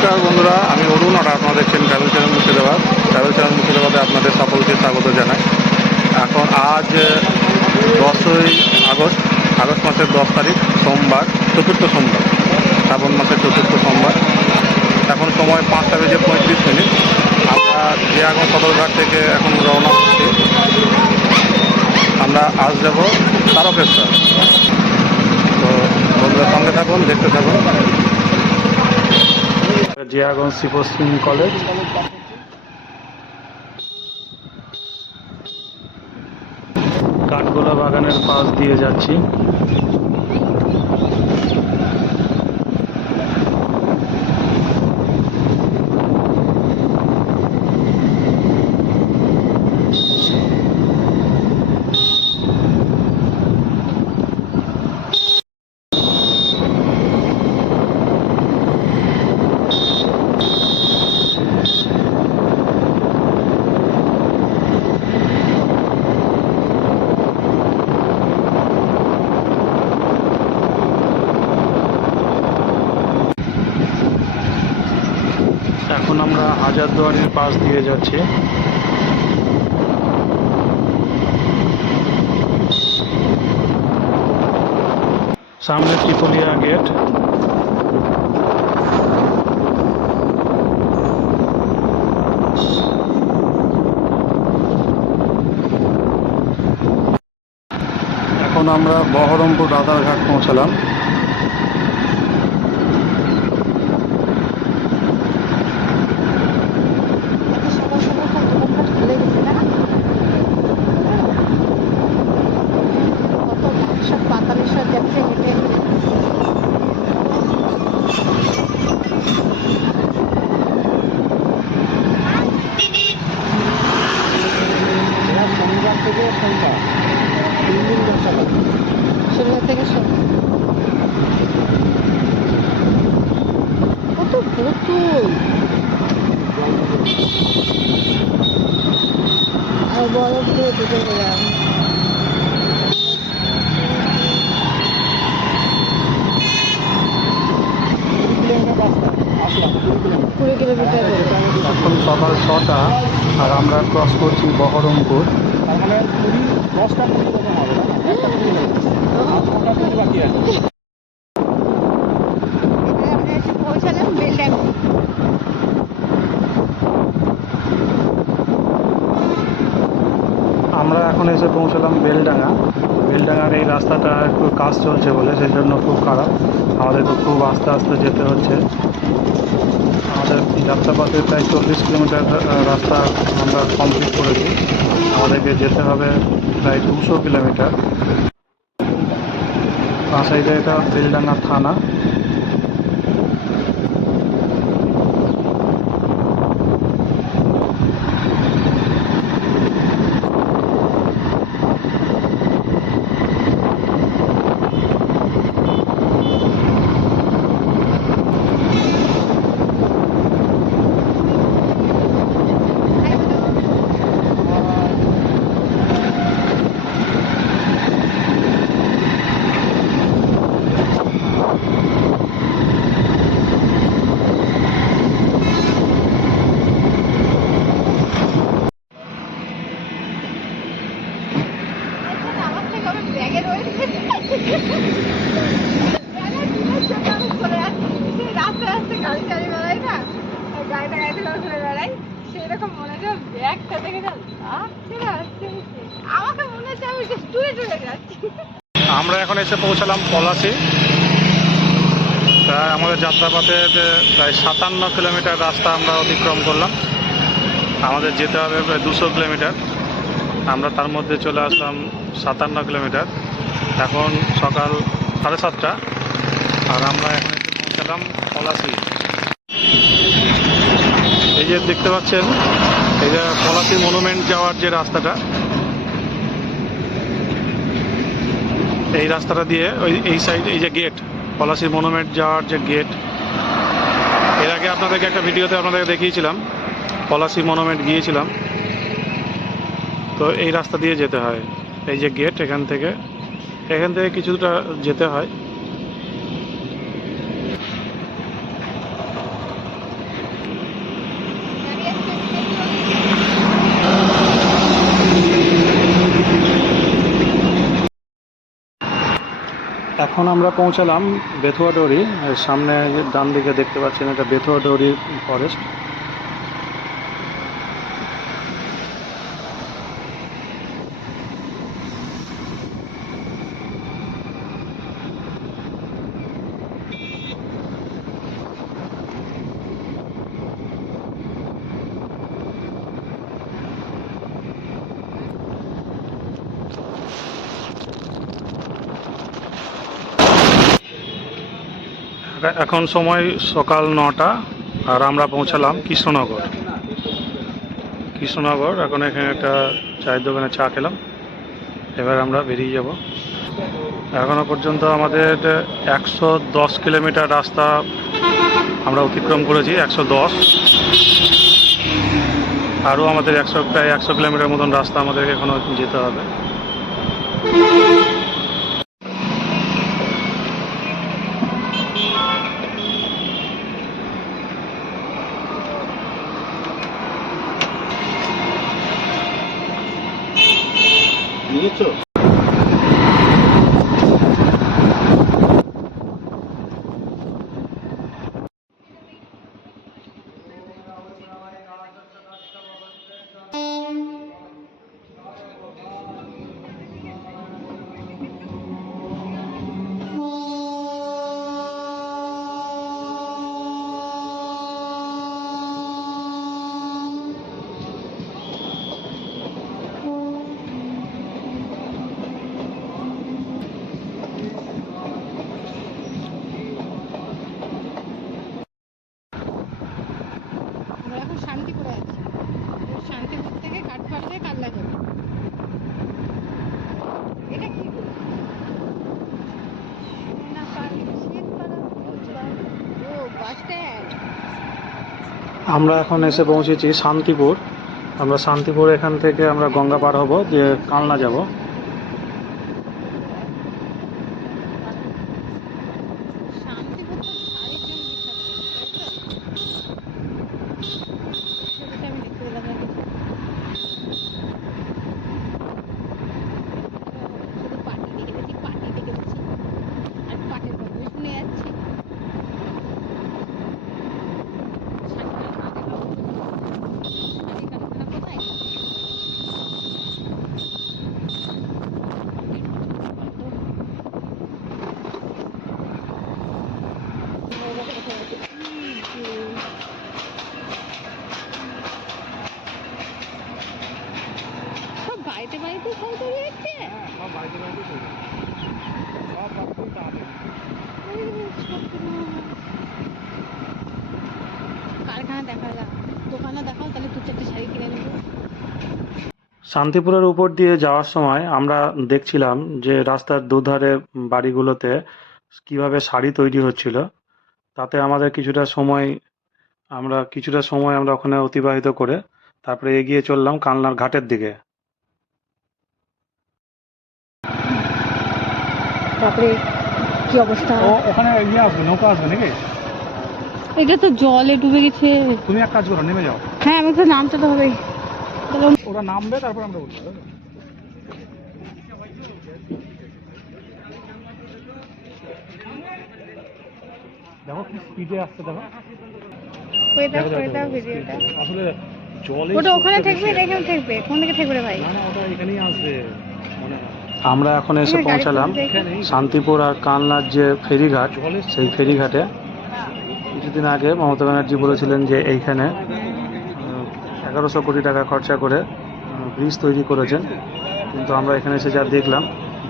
নমস্কার বন্ধুরা, আমি অরুণ আর আপনারা দেখছেন travel channel Murshidabad. Travel channel মুর্শিদাবাদে আপনাদের সকলকে স্বাগত জানাই। এখন আজ 10ই আগস্ট, আগস্ট মাসের 10 তারিখ, সোমবার, চতুর্থ সোমবার, শ্রাবণ মাসের চতুর্থ সোমবার। এখন সময় 5টা বেজে 35 মিনিট। আমরা জিয়াগঞ্জ সদরঘাট থেকে এখন রওনা হচ্ছি। আমরা আজ যাব তারকেশ্বর। তো বন্ধুরা সঙ্গে থাকুন, দেখতে থাকুন। জিয়াগঞ্জ শ্রী পশ্চিম কলেজ, কাঠগোলা বাগানের পাশ দিয়ে যাচ্ছি। এখন আমরা হাজারদুয়ারির পাশ দিয়ে যাচ্ছি। সামনে ত্রিপলিয়া গেট। এখন আমরা বহরমপুর রাধারঘাট পৌঁছালাম। এখন সকাল 6টা আর আমরা ক্রস করছি বহরমপুর। আমরা এখন এসে পৌঁছলাম বেলডাঙ্গা। বেলডাঙ্গার এই রাস্তাটা একটু কাজ চলছে বলে সেই জন্য খুব খারাপ, আমাদেরকে খুব আস্তে আস্তে যেতে হচ্ছে। আমাদের যাত্রাপথে প্রায় 40 কিলোমিটার রাস্তা আমরা কমপ্লিট করেছি। আমাদেরকে যেতে হবে প্রায় 200 কিলোমিটার। বাঁ সাইডে এটা বেলডাঙ্গা থানা। আমরা এখন এসে পৌঁছালাম পলাশী। প্রায় আমাদের যাত্রাপথের প্রায় 57 কিলোমিটার রাস্তা আমরা অতিক্রম করলাম। আমাদের যেতে হবে প্রায় 200 কিলোমিটার। আমরা তার মধ্যে চলে আসলাম 57 কিলোমিটার। এখন সকাল 7:30 আর আমরা এখন এসে পৌঁছালাম পলাশী। এই যে দেখতে পাচ্ছেন, এই যে পলাশী মনুমেন্ট যাওয়ার যে রাস্তাটা, এই রাস্তাটা দিয়ে এই সাইড, এই যে গেট, পলাশী মনুমেন্ট যাওয়ার যে গেট, এর আগে আপনাদেরকে একটা ভিডিওতে আপনাদেরকে দেখিয়েছিলাম, পলাশী মনুমেন্ট গিয়েছিলাম। তো এই রাস্তা দিয়ে যেতে হয়। এই যে গেট, এখান থেকে কিছুটা যেতে হয়। এখন আমরা পৌঁছালাম বেথুয়া ডোরি। সামনে ডান দিকে দেখতে পাচ্ছেন এটা বেথুয়া ডোরি ফরেস্ট। এখন সময় সকাল 9টা আর আমরা পৌঁছালাম কৃষ্ণনগর। এখন এখানে একটা চায়ের দোকানে চা খেলাম, এবার আমরা বেরিয়ে যাব। এখনো পর্যন্ত আমাদের 110 কিলোমিটার রাস্তা আমরা অতিক্রম করেছি, 110। আরও আমাদের প্রায় 100 কিলোমিটার মতন রাস্তা আমাদের এখনো যেতে হবে। নিয়েছো? শান্তিপুরে আছি, শান্তিপুর থেকে কাঠপাড়া কাল্লা যাবে। এটা কি আমরা এখন এসে পৌঁছেছি শান্তিপুর। আমরা শান্তিপুর এখান থেকে আমরা গঙ্গা পার হব, দিয়ে কালনা যাব। বাড়িতে বাড়িতে সব তৈরি হচ্ছে। কারখানা দেখা যাক, দোকানও দেখাও, তাহলে 2-4টে শাড়ি কিনে নেবো। শান্তিপুরের উপর দিয়ে যাওয়ার সময় আমরা দেখছিলাম যে রাস্তার দুধারে বাড়িগুলোতে কিভাবে শাড়ি তৈরি হচ্ছিল। তাতে আমাদের কিছুটা সময় আমরা ওখানে অতিবাহিত করে তারপরে এগিয়ে চললাম কালনার ঘাটের দিকে। তারপরে কি অবস্থা? ওখানে আসবে, নৌকা আসবে নাকি? এটা তো জলে ডুবে গেছে। তুমি এক কাজ করো, নেমে যাও। হ্যাঁ, আমাকে তো নামতে তো হবেই। ওরা নামবে, তারপর আমরা উঠবো। দেখো কি স্পিডে আসছে, দেখো। ভিডিওটা আসলে জলে ওটা ওখানে থাকবে, এখানে থাকবে, কোন দিকে থাকবে রে ভাই? না না, ওটা এখানেই আসবে মনে হয়। আমরা এখন এসে পৌঁছালাম শান্তিপুর আর কালনার যে ফেরিঘাট, সেই ফেরিঘাটে। কিছুদিন আগে মমতা ব্যানার্জি বলেছিলেন যে এইখানে 1100 কোটি টাকা খরচা করে ব্রিজ তৈরি করেছেন, কিন্তু আমরা এখানে এসে যা দেখলাম,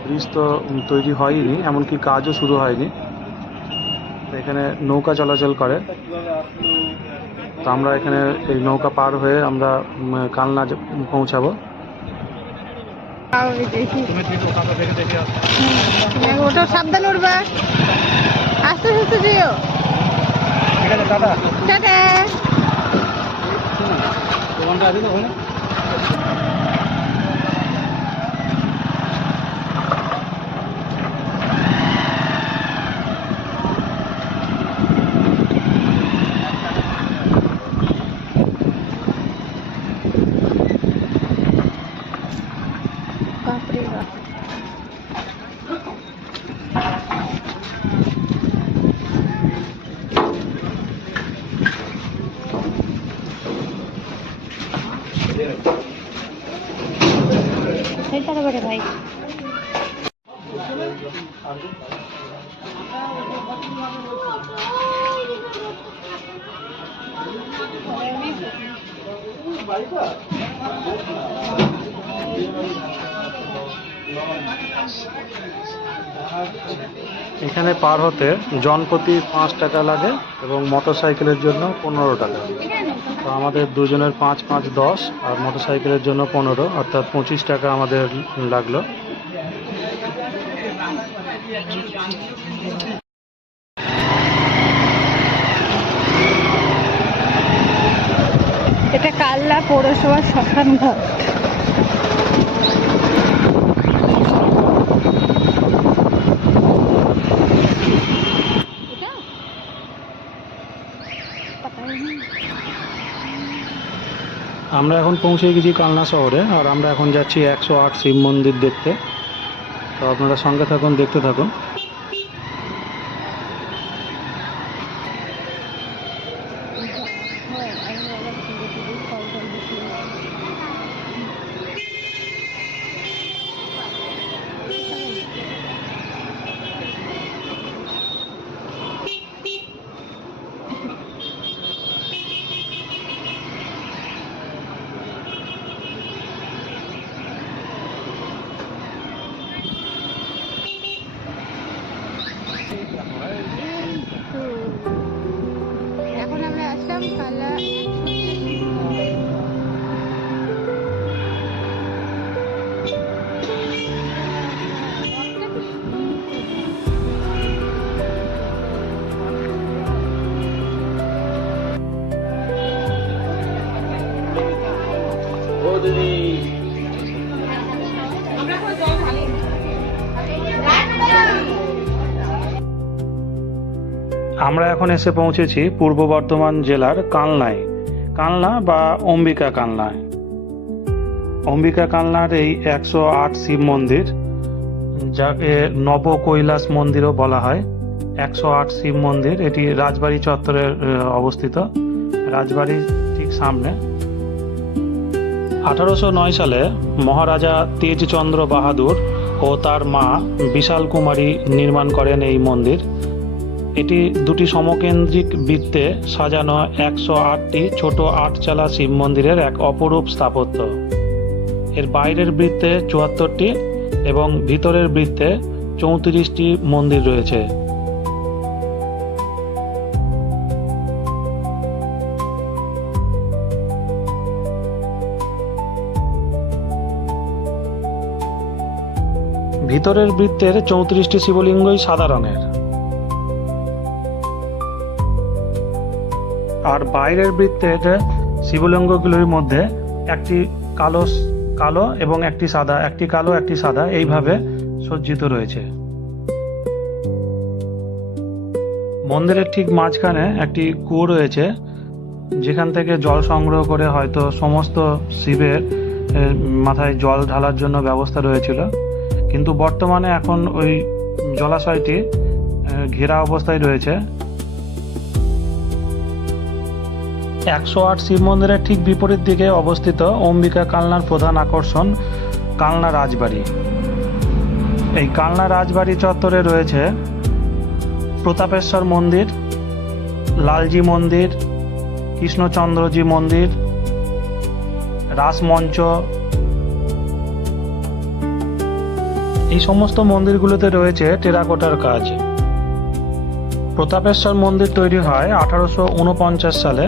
ব্রিজ তো তৈরি হয়নি, এমনকি কাজও শুরু হয়নি। এখানে নৌকা চলাচল করে। তো আমরা এখানে এই নৌকা পার হয়ে আমরা কালনা পৌঁছাবো। ওটা সাবধান উঠবা, আস্তে আস্তে যেও। ঠিক আছে, টাটা টাটা। দোকানটা আছে তো ওখানে। বাপরে বাপ। তাড়াতাড়ি ভাই। এখানে পার হতে জনপ্রতি 5 টাকা লাগে এবং মোটরসাইকেলের জন্য 15 টাকা। তো আমাদের দুজনের 5 5 10 আর মোটরসাইকেলের জন্য 15, অর্থাৎ 25 টাকা আমাদের লাগলো। এটা কালনা পৌরসভার শ্মশান ঘাট। আমরা এখন পৌঁছে গেছি কালনা শহরে, আর আমরা এখন যাচ্ছি 108 শিব মন্দির দেখতে। তো আপনারা সঙ্গে থাকুন, দেখতে থাকুন। এখন আমরা আসলাম কালনা 108। আমরা এখন এসে পৌঁছেছি পূর্ব বর্ধমান জেলার কালনায়, কালনা বা অম্বিকা কালনায়। অম্বিকা কালনার এই 108 শিব মন্দির, যাকে নব কৈলাস মন্দিরও বলা হয়, 108 শিব মন্দির, এটি রাজবাড়ি চত্বরে অবস্থিত, রাজবাড়ির ঠিক সামনে। 1809 সালে মহারাজা তেজচন্দ্র বাহাদুর ও তার মা বিশাল কুমারী নির্মাণ করেন এই মন্দির। এটি দুটি সমকেন্দ্রিক বৃত্তে সাজানো 108টি ছোট আটচালা শিব মন্দিরের এক অপরূপ স্থাপত্য। এর বাইরের বৃত্তে 74টি এবং ভিতরের বৃত্তে 34টি মন্দির রয়েছে। ভিতরের বৃত্তের 34টি শিবলিঙ্গই সাদা রঙের, আর বাইরের বৃত্তের শিবলিঙ্গগুলির মধ্যে একটি কালো কালো এবং একটি সাদা, একটি কালো একটি সাদা, এইভাবে সজ্জিত রয়েছে। মন্দিরের ঠিক মাঝখানে একটি কুয়ো রয়েছে, যেখান থেকে জল সংগ্রহ করে হয়তো সমস্ত শিবের মাথায় জল ঢালার জন্য ব্যবস্থা রয়েছিল, কিন্তু বর্তমানে এখন ওই জলাশয়টি ঘেরা অবস্থায় রয়েছে। 108 শিব মন্দিরের ঠিক বিপরীত দিকে অবস্থিত অম্বিকা কালনার প্রধান আকর্ষণ কালনা রাজবাড়ি। এই কালনা রাজবাড়ি চত্বরে রয়েছে প্রতাপেশ্বর মন্দির, লালজি মন্দির, কৃষ্ণচন্দ্রজি মন্দির, রাসমঞ্চ। এই সমস্ত মন্দিরগুলোতে রয়েছে টেরাকোটার কাজ। প্রতাপেশ্বর মন্দির তৈরি হয় 1849 সালে।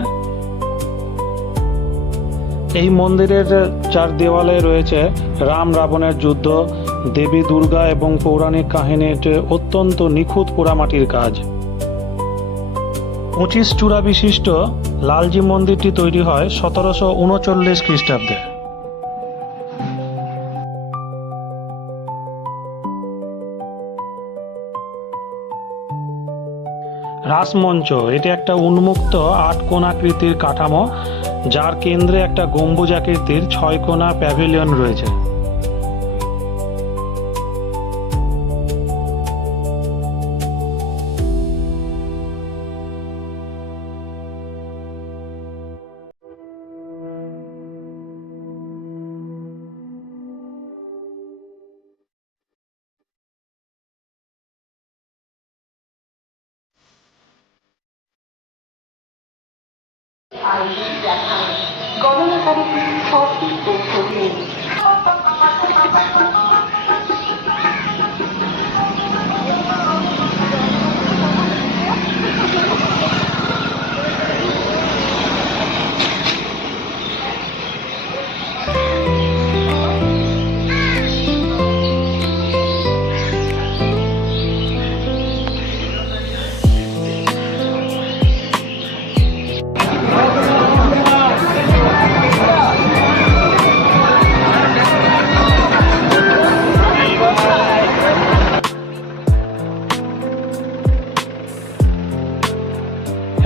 এই মন্দিরের চার দেওয়ালে রয়েছে রাম রাবণের যুদ্ধ, দেবী দুর্গা এবং পৌরাণিক কাহিনীর অত্যন্ত নিখুঁত পোড়ামাটির কাজ। 25 চূড়া বিশিষ্ট লালজি মন্দিরটি তৈরি হয় 1739 খ্রিস্টাব্দে। রাসমঞ্চ, এটি একটা উন্মুক্ত 8 কোণাকৃতির কাঠামো, যার কেন্দ্রে একটা গম্বুজাকৃতির 6 কোণা প্যাভিলিয়ন রয়েছে। আঙ্গুল দেখান গণনাকারীকে সঠিক তথ্য দিন।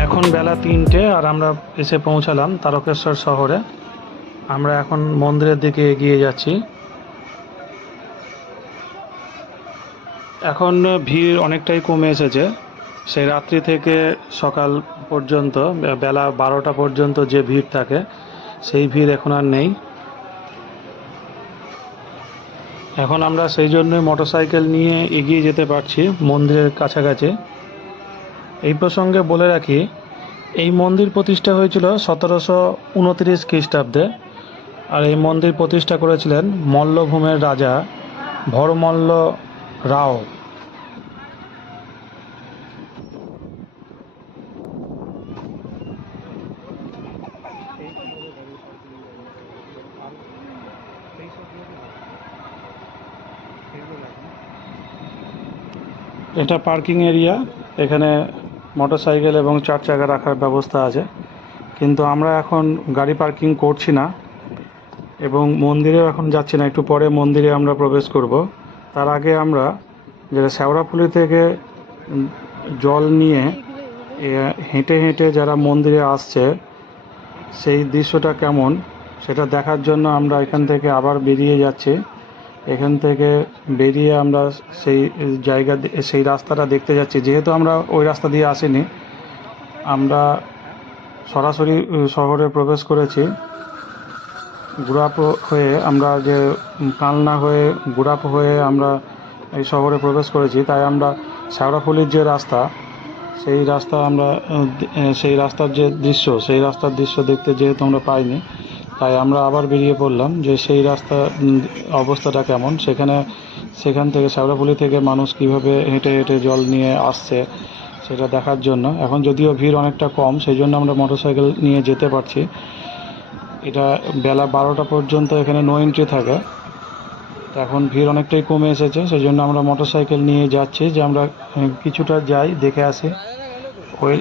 এখন বেলা 3টে আর আমরা এসে পৌঁছালাম তারকেশ্বর শহরে। আমরা এখন মন্দিরের দিকে এগিয়ে যাচ্ছি। এখন ভিড় অনেকটাই কমে এসেছে। সেই রাত্রি থেকে সকাল পর্যন্ত বেলা 12টা পর্যন্ত যে ভিড় থাকে সেই ভিড় এখন আর নেই। এখন আমরা সেই জন্যই মোটরসাইকেল নিয়ে এগিয়ে যেতে পারছি মন্দিরের কাছাকাছি। এই প্রসঙ্গে বলে রাখি, এই মন্দির প্রতিষ্ঠা হয়েছিল 1729 খ্রিস্টাব্দে। আর এই মন্দির প্রতিষ্ঠা করেছিলেন মল্লভূমের রাজা ভরমল্ল রাও। এটা পার্কিং এরিয়া, এখানে মোটরসাইকেল এবং 4 চাকা রাখার ব্যবস্থা আছে, কিন্তু আমরা এখন গাড়ি পার্কিং করছি না এবং মন্দিরেও এখন যাচ্ছি না। একটু পরে মন্দিরে আমরা প্রবেশ করব। তার আগে আমরা যেটা শেওড়াফুলি থেকে জল নিয়ে হেঁটে হেঁটে যারা মন্দিরে আসছে সেই দৃশ্যটা কেমন সেটা দেখার জন্য আমরা এখান থেকে আবার বেরিয়ে যাচ্ছি। এখান থেকে বেরিয়ে আমরা সেই সেই রাস্তাটা দেখতে যাচ্ছি। যেহেতু আমরা ওই রাস্তা দিয়ে আসিনি, আমরা সরাসরি শহরে প্রবেশ করেছি গুড়াপ হয়ে। আমরা যে কালনা হয়ে গুড়াপ হয়ে আমরা এই শহরে প্রবেশ করেছি, তাই আমরা শেওড়াফুলির যে রাস্তা সেই রাস্তার যে দৃশ্য সেই রাস্তার দৃশ্য দেখতে যেহেতু আমরা পাইনি, তাই আমরা আবার বেরিয়ে পড়লাম যে সেই রাস্তা অবস্থাটা কেমন, সেখান থেকে শেওড়াফুলি থেকে মানুষ কিভাবে হেঁটে হেঁটে জল নিয়ে আসছে সেটা দেখার জন্য। এখন যদিও ভিড় অনেকটা কম, সেই জন্য আমরা মোটরসাইকেল নিয়ে যেতে পারছি। এটা বেলা 12টা পর্যন্ত এখানে নো এন্ট্রি থাকে। এখন ভিড় অনেকটাই কমে এসেছে, সেই জন্য আমরা মোটরসাইকেল নিয়ে যাচ্ছি যে আমরা কিছুটা যাই দেখে আসি।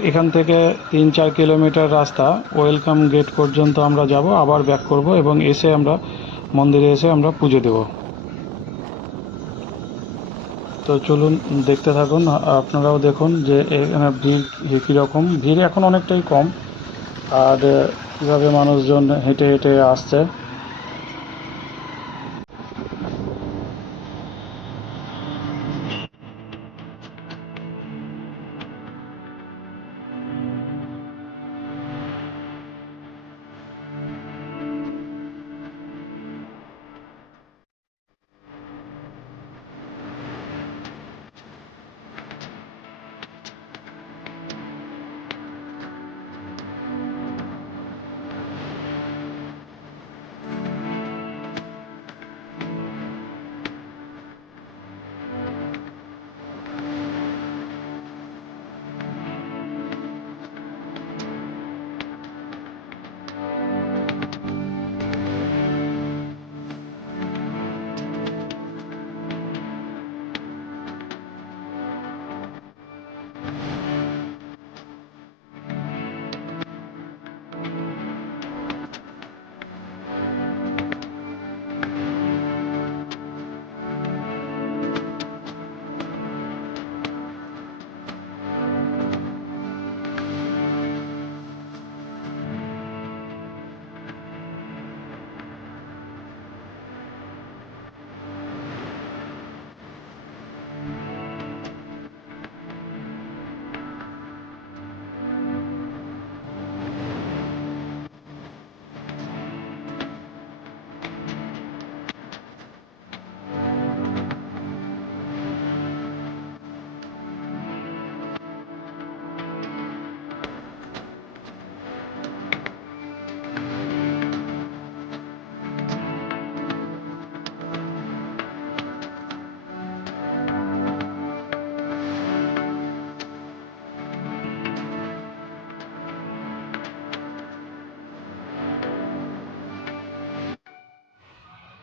এখান থেকে 3-4 কিলোমিটার রাস্তা ওয়েলকাম গেট পর্যন্ত আমরা যাব, আবার ব্যাক করব এবং মন্দিরে এসে আমরা পুজো দেব। তো চলুন দেখতে থাকুন, আপনারাও দেখুন যে এখানে ভিড় কীরকম। ভিড় এখন অনেকটাই কম, আর কীভাবে মানুষজন হেঁটে হেঁটে আসছে।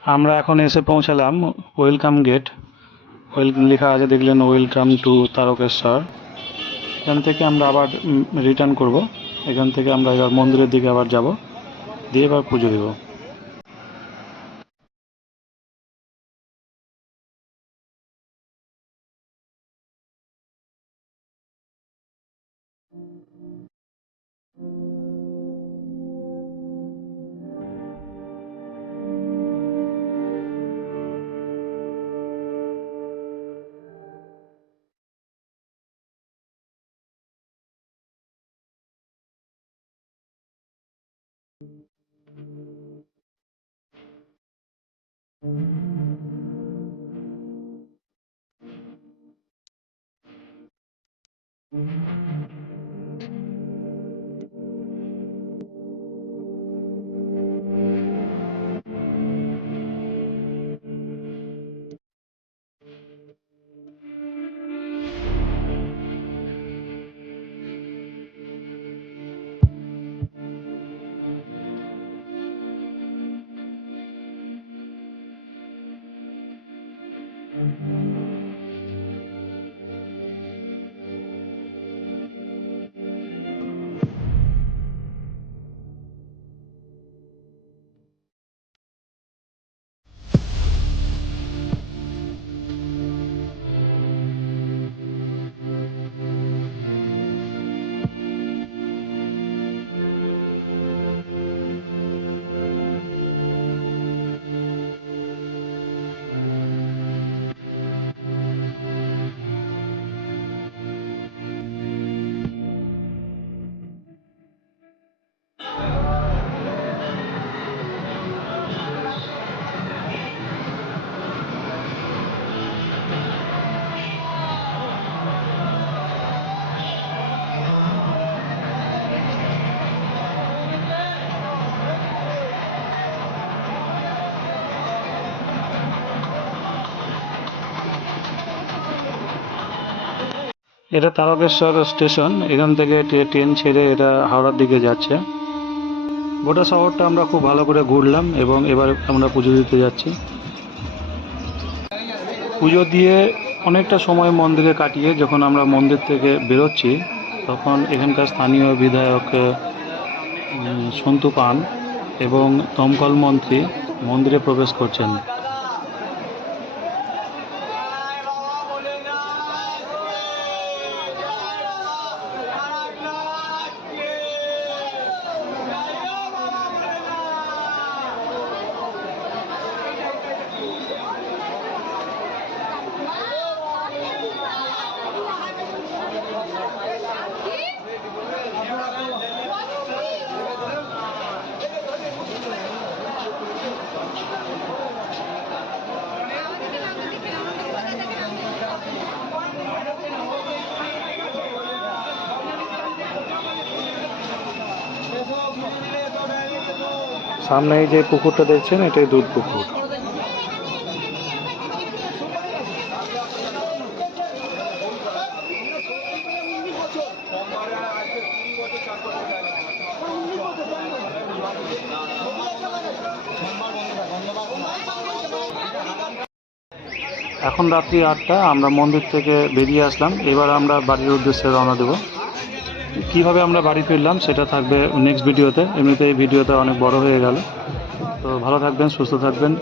আমরা এখন এসে পৌঁছালাম ওয়েলকাম গেট। লেখা আছে, দেখলেন, ওয়েলকাম টু তারকেশ্বর। এখান থেকে আমরা আবার রিটার্ন করব। এখান থেকে আমরা এবার মন্দিরের দিকে আবার যাব, দিয়ে এবার পুজো দেব। এটা তারকেশ্বর স্টেশন। এখান থেকে ট্রেন ছেড়ে এটা হাওড়ার দিকে যাচ্ছে। গোটা শহরটা আমরা খুব ভালো করে ঘুরলাম এবং এবার আমরা পুজো দিতে যাচ্ছি। পুজো দিয়ে অনেকটা সময় মন্দিরে কাটিয়ে যখন আমরা মন্দির থেকে বেরোচ্ছি, তখন এখানকার স্থানীয় বিধায়ক সন্তু পান এবং দমকল মন্ত্রী মন্দিরে প্রবেশ করছেন। সামনে এই যে পুকুরটা দেখছেন, এটাই দুধ পুকুর। এখন রাত্রি 8টা, আমরা মন্দির থেকে বেরিয়ে আসলাম। এবার আমরা বাড়ির উদ্দেশ্যে রওনা দেব। কিভাবে আমরা বাড়ি ফিরলাম সেটা থাকবে নেক্সট ভিডিওতে। এমনিতে এই ভিডিওটা অনেক বড় হয়ে গেল। তো ভালো থাকবেন, সুস্থ থাকবেন।